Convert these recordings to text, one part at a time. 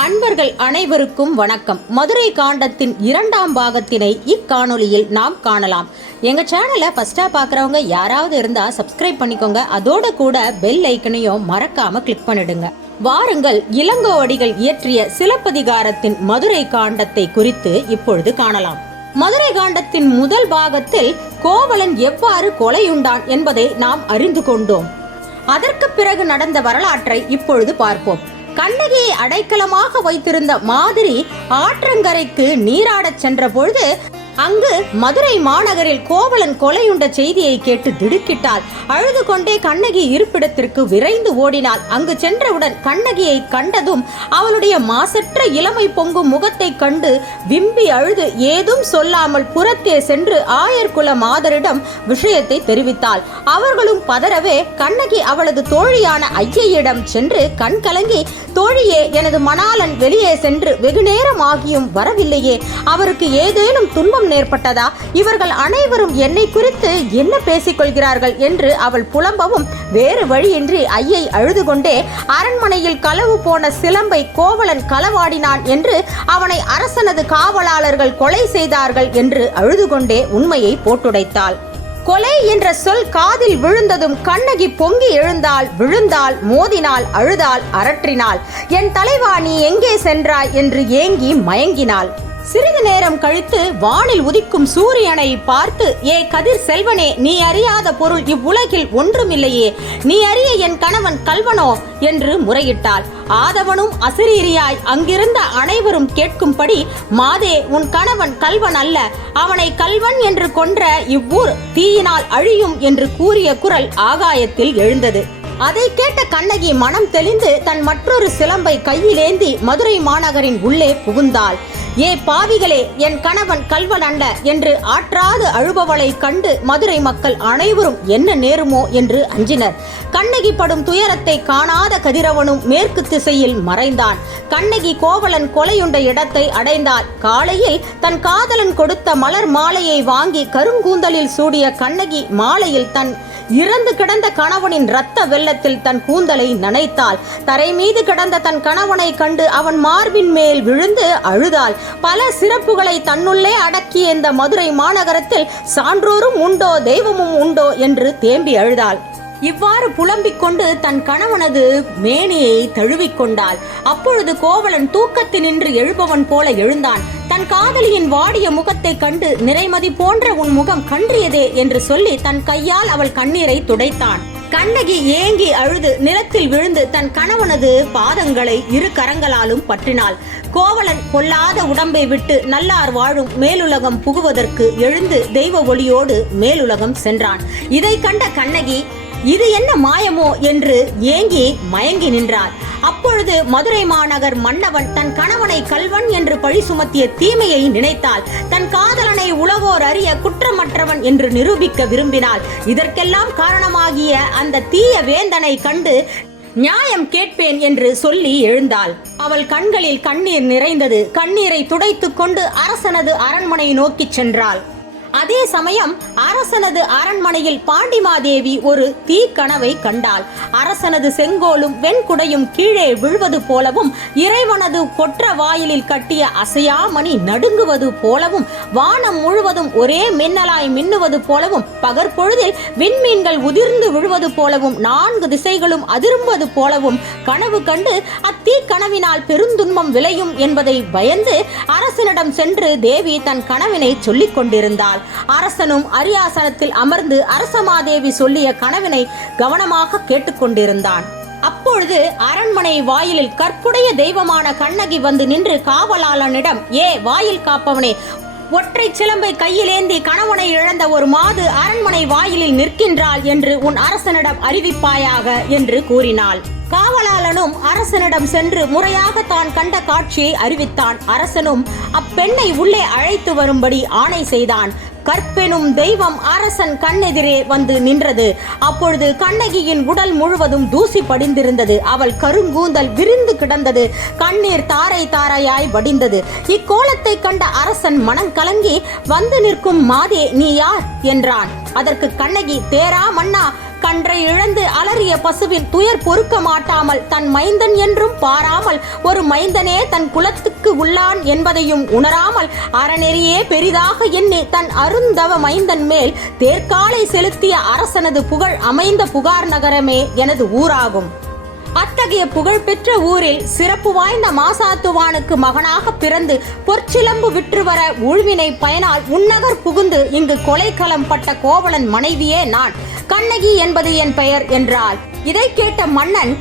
அன்பர்கள் அனைவருக்கும் வணக்கம். மதுரை காண்டத்தின் 2ஆம் பாகத்தினை இக்காணொலியில் நாம் காணலாம். எங்க சேனலை ஃபர்ஸ்டா பார்க்குறவங்க யாராவது இருந்தா சப்ஸ்கிரைப் பண்ணிக்கோங்க. அதோட கூட பெல் ஐக்கனையும் மறக்காம கிளிக் பண்ணிடுங்க. வாருங்கள், இளங்கோவடிகள் இயற்றிய சிலப்பதிகாரத்தின் மதுரை காண்டத்தை குறித்து இப்பொழுது காணலாம். மதுரை காண்டத்தின் முதல் பாகத்தில் கோவலன் எவ்வாறு கொலையுண்டான் என்பதை நாம் அறிந்து கொண்டோம். அதற்கு பிறகு நடந்த வரலாற்றை இப்பொழுது பார்ப்போம். கண்ணகியை அடைக்கலமாக வைத்திருந்த மாதிரி ஆற்றங்கரைக்கு நீராடச் சென்ற பொழுது அங்கு மதுரை மாநகரில் கோவலன் கொலையுண்ட செய்தியை கேட்டு திடுக்கிட்டாள். அழுது கொண்டே கண்ணகி இருப்பிடத்திற்கு விரைந்து ஓடினாள். அங்கு சென்றவுடன் கண்ணகியை கண்டதும் அவளுடைய மாசற்ற இளமை பொங்கும் முகத்தை கண்டு விம்பி அழுது ஏதும் சொல்லாமல் புறத்தே சென்று ஆயர்குல மாதரிடம் விஷயத்தை தெரிவித்தாள். அவர்களும் பதறவே கண்ணகி அவளது தோழியான ஐயையிடம் சென்று கண் கலங்கி, தோழியே, எனது மணாளன் வெளியே சென்று வெகு நேரம் ஆகியும் வரவில்லையே, அவருக்கு ஏதேனும் துன்பம் நேர்பட்டதா? இவர்கள் அனைவரும் என்னை குறித்து என்ன பேசிக் கொள்கிறார்கள் என்று அவள் புலம்பவும் வேறு வழியின்றி ஐயை அழுது கொண்டே அரண்மனையில் களவு போன சிலம்பை கோவலன் களவாடினான் என்று, அவனை அரசனது காவலாளர்கள் கொலை செய்தார்கள் என்று அழுது கொண்டே உண்மையை போட்டுடைத்தாள். கொலை என்ற சொல் காதில் விழுந்ததும் கண்ணகி பொங்கி எழுந்தாள், விழுந்தாள், மோதினாள், அழுதாள், அரற்றினாள். என் தலைவா, நீ எங்கே சென்றாய் என்று ஏங்கி மயங்கினாள். சிறிது நேரம் கழித்து வானில் உதிக்கும் சூரியனை பார்த்து, ஏ கதிர் செல்வனே, நீ அறியாத பொருள் இவ்வுலகில் ஒன்றுமில்லையே, நீ அறிய என் கணவன் கல்வனோ என்று முறையிட்டாள். ஆதவனும் அசிரீரியாய் அங்கிருந்த அனைவரும் கேட்கும்படி, மாதே, உன் கணவன் கல்வன் அல்ல, அவனை கல்வன் என்று கொன்ற இவ்வூர் தீயினால் அழியும் என்று கூறிய குரல் ஆகாயத்தில் எழுந்தது. அதை கேட்ட கண்ணகி மனம் தெளிந்து தன் மற்றொரு சிலம்பை கையிலேந்தி மதுரை மாநகரின் உள்ளே புகுந்தாள். ஏ பாவிகளே, என் கணவன் கல்வன் அல்ல என்று ஆற்றாது அழுபவளை கண்டு மதுரை மக்கள் அனைவரும் என்ன நேருமோ என்று அஞ்சினர். கண்ணகி படும் துயரத்தை காணாத கதிரவனும் மேற்கு திசையில் மறைந்தான். கண்ணகி கோவலன் கொலையுண்ட இடத்தை அடைந்தாள். காலையில் தன் காதலன் கொடுத்த மலர் மாலையை வாங்கி கருங்கூந்தலில் சூடிய கண்ணகி மாலையில் தன் இறந்து கிடந்த கணவனின் இரத்த வெள்ளத்தில் தன் கூந்தலை நனைத்தாள். தரை மீது கிடந்த தன் கணவனை கண்டு அவன் மார்பின் மேல் விழுந்து அழுதாள். பல சிறப்புகளை தன்னுள்ளே அடக்கிய இந்த மதுரை மாநகரத்தில் சான்றோரும் உண்டோ, தெய்வமும் உண்டோ என்று தேம்பி அழுதாள். இவ்வாறு புலம்பிக் கொண்டு தன் கணவனது மேனியை தழுவிக்கொண்டாள். அப்பொழுது கோவலன் தூக்கத்தினின்று எழுபவன் போல எழுந்தான். தன் காதலியின் வாடிய முகத்தை கண்டு, நிறைமதி போன்ற உன் முகம் கன்றியதே என்று சொல்லி தன் கையால் அவள் கண்ணீரை துடைத்தான். கண்ணகி ஏங்கி அழுது நிலத்தில் விழுந்து தன் கணவனது பாதங்களை இரு கரங்களாலும் பற்றினாள். கோவலன் கொல்லாத உடம்பை விட்டு நல்லார் வாழும் மேலுலகம் புகுவதற்கு எழுந்து தெய்வ ஒளியோடு மேலுலகம் சென்றான். இதை கண்ட கண்ணகி, இது என்ன மாயமோ என்று ஏங்கி மயங்கி நின்றார். அப்பொழுது மதுரை மாநகர் மன்னவன் தன் கணவனை கல்வன் என்று பழி சுமத்திய தீமையை நினைத்தாள். தன் காதலனை உலகோர் அறிய குற்றமற்றவன் என்று நிரூபிக்க விரும்பினாள். இதற்கெல்லாம் காரணமாகிய அந்த தீய வேந்தனை கண்டு நியாயம் கேட்பேன் என்று சொல்லி எழுந்தாள். அவள் கண்களில் கண்ணீர் நிறைந்தது. கண்ணீரை துடைத்து கொண்டு அரசனது அரண்மனை நோக்கி சென்றாள். அதே சமயம் அரசனது அரண்மனையில் பாண்டிமாதேவி ஒரு தீக்கனவை கண்டாள். அரசனது செங்கோலும் வெண்குடையும் கீழே விழுவது போலவும், இறைவனது கொற்ற வாயிலில் கட்டிய அசையாமணி நடுங்குவது போலவும், வானம் முழுவதும் ஒரே மின்னலாய் மின்னுவது போலவும், பகற்பொழுதில் விண்மீன்கள் உதிர்ந்து விழுவது போலவும், 4 திசைகளும் அதிரும்புவது போலவும் கனவு கண்டு அத்தீக்கனவினால் பெருந்துன்பம் விளையும் என்பதை பயந்து அரசனிடம் சென்று தேவி தன் கனவினை சொல்லிக் கொண்டிருந்தாள். அரசனும் அரியாசனத்தில் அமர்ந்து அரசமாதேவி சொல்லிய கனவினை கவனமாக கேட்டுக்கொண்டிருந்தான். அப்பொழுது அரண்மனை வாயிலில் கற்புடைய தெய்வமான கண்ணகி வந்து நின்று காவலாளனிடம், ஏ வாயில் காப்பவனே, ஒற்றை சிலம்பை கையிலேந்தி கணவனை இழந்த ஒரு மாது அரண்மனை வாயிலில் நிற்கின்றாள் என்று உன் அரசனிடம் அறிவிப்பாயாக என்று கூறினாள். காவலாளனும் அரசனிடம் சென்று முறையாக தான் கண்ட காட்சியை அறிவித்தான். அரசனும் அப்பெண்ணை உள்ளே அழைத்து வரும்படி ஆணை செய்தான். கற்பெனும் தெய்வம் அரசன் கண்ணெதிரே வந்து நின்றது. அப்பொழுது கண்ணகியின் உடல் முழுவதும் தூசி படிந்திருந்தது. அவள் கருங்கூந்தல் விரிந்து கிடந்தது. கண்ணீர் தாரை தாரையாய் வடிந்தது. இக்கோலத்தை கண்ட அரசன் மனம் கலங்கி, வந்து நிற்கும் மாதே, நீ யார் என்றான். அதற்கு கண்ணகி, தேரா மன்னா, கன்றை இழந்து அலறிய பசுவின் துயர் பொறுக்க மாட்டாமல் தன் மைந்தன் என்றும் பாராமல் ஒரு மைந்தனே தன் குலத்துக்கு உள்ளான் என்பதையும் உணராமல் அறநெறியே பெரிதாக எண்ணி தன் அருந்தவ மைந்தன் மேல் தேர்காலை செலுத்திய அரசனது புகழ் அமைந்த புகார் நகரமே எனது ஊராகும். அத்தகைய புகழ்பெற்ற ஊரில் சிறப்பு வாய்ந்த மாசாத்துவானுக்கு மகனாக பிறந்து பொற்சிலம்பு விற்று வர ஊழ்வினை பயனால் உன்னகர் புகுந்து இங்கு கொலைக்களம் பட்ட கோவலன் மனைவியே நான். கண்ணகி என்பது என் பெயர் என்றாள். இதை கேட்ட மன்னன்,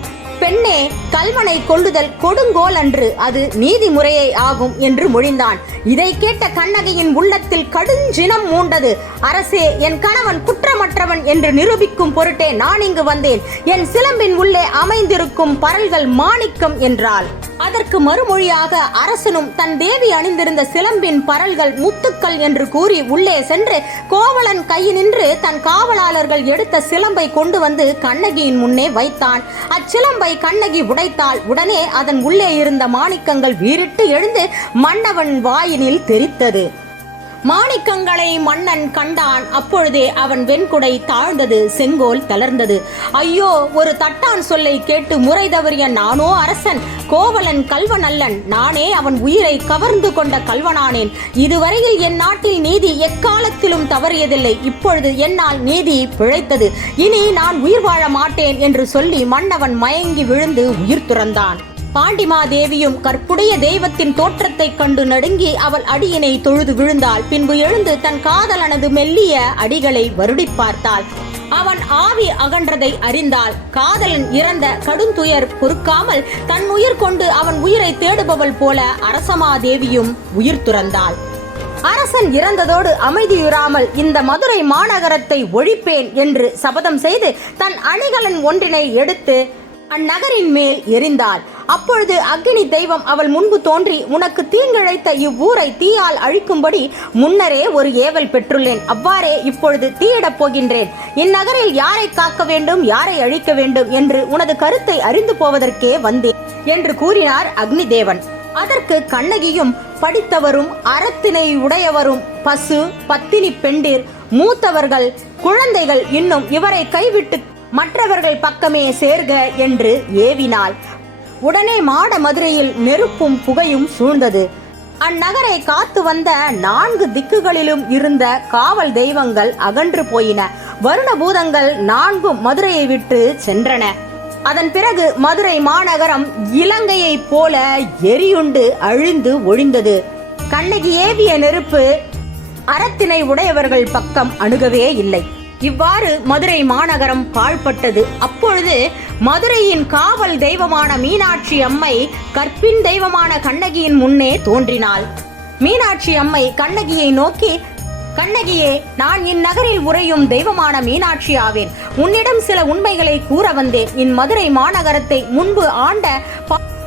பெண்ணே, கல்வனை கொல்லுதல் கொடுங்கோல் அன்று, அது நீதிமுறையே ஆகும் என்று மொழிந்தான். இதை கேட்ட கண்ணகியின் உள்ளத்தில் கடுஞ்சினம் மூண்டது. அரசே, என் கணவன் குற்றமற்றவன் என்று நிரூபிக்கும் பொருட்டே நான் இங்கு வந்தேன். என் சிலம்பின் உள்ளே அமைந்திருக்கும் பரல்கள் மாணிக்கம் என்றாள். அதற்கு மறுமொழியாக அரசனும் தன் தேவி அணிந்திருந்த சிலம்பின் பரல்கள் முத்துக்கள் என்று கூறி உள்ளே சென்று கோவலன் கையினின்று தன் காவலாளர்கள் எடுத்த சிலம்பை கொண்டு வந்து கண்ணகியின் முன்னே வைத்தான். அச்சிலம்பை கண்ணகி உடைத்தாள். உடனே அதன் உள்ளே இருந்த மாணிக்கங்கள் வீறிட்டு எழுந்து மன்னவன் வாயினில் தெரித்தது. மாணிக்கங்களை மன்னன் கண்டான். அப்பொழுதே அவன் வெண்குடை தாழ்ந்தது, செங்கோல் தளர்ந்தது. ஐயோ, ஒரு தட்டான் சொல்லை கேட்டு முறை தவறிய நானோ அரசன்? கோவலன் கல்வன் அல்லன், நானே அவன் உயிரை கவர்ந்து கொண்ட கல்வனானேன். இதுவரையில் என் நாட்டில் நீதி எக்காலத்திலும் தவறியதில்லை. இப்பொழுது என்னால் நீதி பிழைத்தது. இனி நான் உயிர் வாழ மாட்டேன் என்று சொல்லி மன்னவன் மயங்கி விழுந்து உயிர் துறந்தான். பாண்டிமாதேவியும் கற்புடைய தெய்வத்தின் தோற்றத்தை கண்டு நடுங்கி அவள் அடியினை தொழுது விழுந்தாள். பின்பு எழுந்து தன் காதலனது மெல்லிய அடிகளை வருடி பார்த்தாள். அவன் ஆவி அகன்றதை அறிந்தாள். காதலன் இறந்த கடுந்துயர் பொறுக்காமல் தன் உயிர் கொண்டு அவன் உயிரை தேடுபவள் போல அரசமாதேவியும் உயிர் துறந்தாள். அரசன் இறந்ததோடு அமைதியுறாமல் இந்த மதுரை மாநகரத்தை ஒழிப்பேன் என்று சபதம் செய்து தன் அணிகலன் ஒன்றினை எடுத்து அந்நகரின் மேல் எரிந்தாள். அப்பொழுது அக்னி தெய்வம் அவள் முன்பு தோன்றி, உனக்கு தீங்கிழைத்த இவ்வூரை தீயால் அழிக்கும்படி முன்னரே ஒரு ஏவல் பெற்றுள்ளேன். அவ்வாறே இப்பொழுது தீயிடப் போகின்றேன். இந்நகரில் யாரை காக்க வேண்டும், யாரை அழிக்க வேண்டும் என்று உனது கருத்தை அறிந்து போவதற்கே வந்தேன் என்று கூறினார் அக்னி தேவன். அதற்கு கண்ணகியும், படித்தவரும் அறத்தினை உடையவரும் பசு பத்தினி பெண்டிர் மூத்தவர்கள் குழந்தைகள் இன்னும் இவரை கைவிட்டு மற்றவர்கள் பக்கமே சேர்க என்று ஏவினாள். உடனே மாட மதுரையில் நெருப்பும் புகையும் சூழ்ந்தது. அந்நகரை காத்து வந்த 4 திக்குகளிலும் இருந்த காவல் தெய்வங்கள் அகன்று போயின. வருண பூதங்கள் 4 மதுரையை விட்டு சென்றன. அதன் பிறகு மதுரை மாநகரம் இலங்கையைப் போல எரியுண்டு அழிந்து ஒழிந்தது. கண்ணகி ஏவிய நெருப்பு அறத்தினை உடையவர்கள் பக்கம் அணுகவே இல்லை. இவ்வாறு மதுரை மாநகரம் பாழ்பட்டது. அப்பொழுது மதுரையின் காவல் தெய்வமான மீனாட்சி அம்மை கற்பின் தெய்வமான கண்ணகியின் முன்னே தோன்றினாள். மீனாட்சி அம்மை கண்ணகியை நோக்கி, கண்ணகியே, நான் இந்நகரில் உறையும் தெய்வமான மீனாட்சி ஆவேன். உன்னிடம் சில உண்மைகளை கூற வந்தேன். இம்மதுரை மாநகரத்தை முன்பு ஆண்ட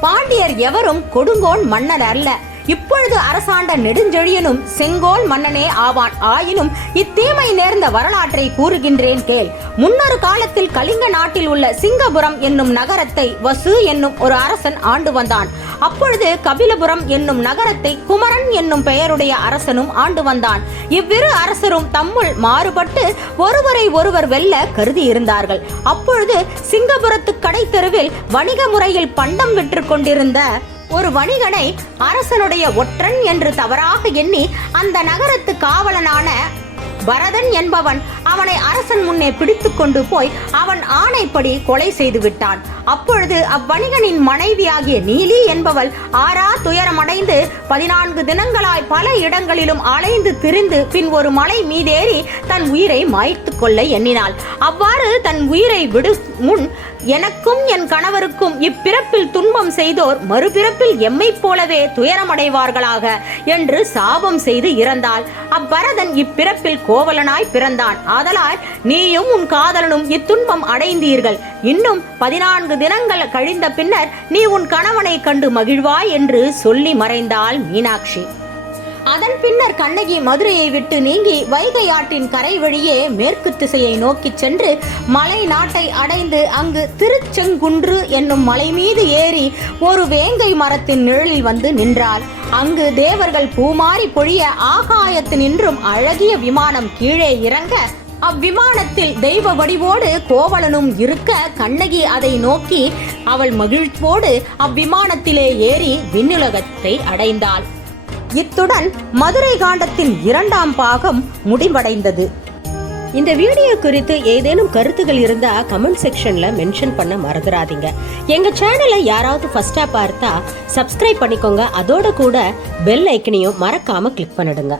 பாண்டியர் எவரும் கொடுங்கோன் மன்னர் அல்ல. இப்பொழுது அரசாண்ட நெடுஞ்செழியனும் செங்கோல் மன்னனே ஆவான். ஆயினும் இத்தீமை நேர்ந்த வரலாற்றை கூறுகின்றேன் கேள். முன்னொரு காலத்தில் கலிங்க நாட்டில் உள்ள சிங்கபுரம் என்னும் நகரத்தை வசு என்னும் ஒரு அரசன் ஆண்டு வந்தான். அப்பொழுது கபிலபுரம் என்னும் நகரத்தை குமரன் என்னும் பெயருடைய அரசனும் ஆண்டு வந்தான். இவ்விரு அரசரும் தம்முள் மாறுபட்டு ஒருவரை ஒருவர் வெல்ல கருதி இருந்தார்கள். அப்பொழுது சிங்கபுரத்து கடை தெருவில் வணிக முறையில் பண்டம் விற்று கொண்டிருந்த ஒரு வணிகனை அரசனுடைய ஒற்றன் என்று தவறாக எண்ணி அந்த நகரத்து காவலனான பரதன் என்பவன் அவனை அரசன் முன்னே பிடித்து கொண்டு போய் அவன் ஆணைப்படி கொலை செய்து விட்டான். அப்பொழுது அவ்வணிகனின் மனைவியாகிய நீலி என்பவள் ஆறா துயரமடைந்து 14 தினங்களாய் பல இடங்களிலும் அலைந்து திரிந்து பின் ஒரு மலை மீதேறி தன் உயிரை மாய்த்து கொள்ள எண்ணினாள். அவ்வாறு தன் உயிரை விடு முன், எனக்கும் என் கணவருக்கும் இப்பிறப்பில் துன்பம் செய்தோர் மறுபிறப்பில் எம்மை போலவே துயரமடைவார்களாக என்று சாபம் செய்து இறந்தாள். அப்பரதன் இப்பிறப்பில் கோவலனாய் பிறந்தான். ஆதலால் நீயும் உன் காதலனும் இத்துன்பம் அடைந்தீர்கள். இன்னும் 14 தினங்கள் கழிந்த பின்னர் நீ உன் கணவனை கண்டு மகிழ்வாய் என்று சொல்லி மறைந்தாள் மீனாட்சி. அதன் பின்னர் கண்ணகி மதுரையை விட்டு நீங்கி வைகை ஆற்றின் கரை வழியே மேற்கு திசையை நோக்கி சென்று மலை நாட்டை அடைந்து அங்கு திருச்செங்குன்று என்னும் மலை மீது ஏறி ஒரு வேங்கை மரத்தின் நிழலில் வந்து நின்றாள். அங்கு தேவர்கள் பூமாரி பொழிய ஆகாயத்தினின்றும் அழகிய விமானம் கீழே இறங்க அவ்விமானத்தில் தெய்வ வடிவோடு கோவலனும் இருக்க கண்ணகி அதை நோக்கி அவள் மகிழ்ச்சியோடு அவ்விமானத்திலே ஏறி விண்ணுலகத்தை அடைந்தாள். இத்துடன் மதுரை காண்டத்தின் 2ஆம் பாகம் முடிவடைந்தது. இந்த வீடியோ குறித்து ஏதேனும் கருத்துகள் இருந்தா கமெண்ட் செக்ஷன்ல மென்ஷன் பண்ண மறந்துடாதீங்க. எங்க சேனலை யாராவது ஃபர்ஸ்டா பார்த்தா சப்ஸ்கிரைப் பண்ணிக்கோங்க. அதோட கூட பெல் ஐக்கனையும் மறக்காம கிளிக் பண்ணிடுங்க.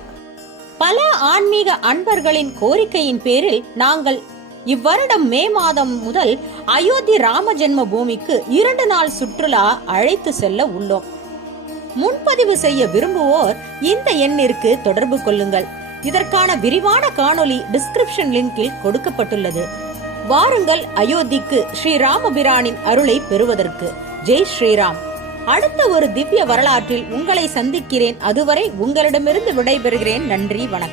பல ஆன்மீக அன்பர்களின் கோரிக்கையின் பேரில் நாங்கள் இவ்வருடம் மே மாதம் முதல் அயோத்தி ராம ஜென்ம பூமிக்கு 2 நாள் சுற்றுலா அழைத்து செல்ல உள்ளோம். முன்பதிவு செய்ய விரும்புவோர் இந்த எண்ணிற்கு தொடர்பு கொள்ளுங்கள். இதற்கான விரிவான காணொளி டிஸ்கிரிப்ஷன் லிங்கில் கொடுக்கப்பட்டுள்ளது. வாருங்கள் அயோத்திக்கு ஸ்ரீராமபிரானின் அருளை பெறுவதற்கு. ஜெய் ஸ்ரீராம். அடுத்த ஒரு திவ்ய வரலாற்றில் உங்களை சந்திக்கிறேன். அதுவரை உங்களிடமிருந்து விடைபெறுகிறேன். நன்றி, வணக்கம்.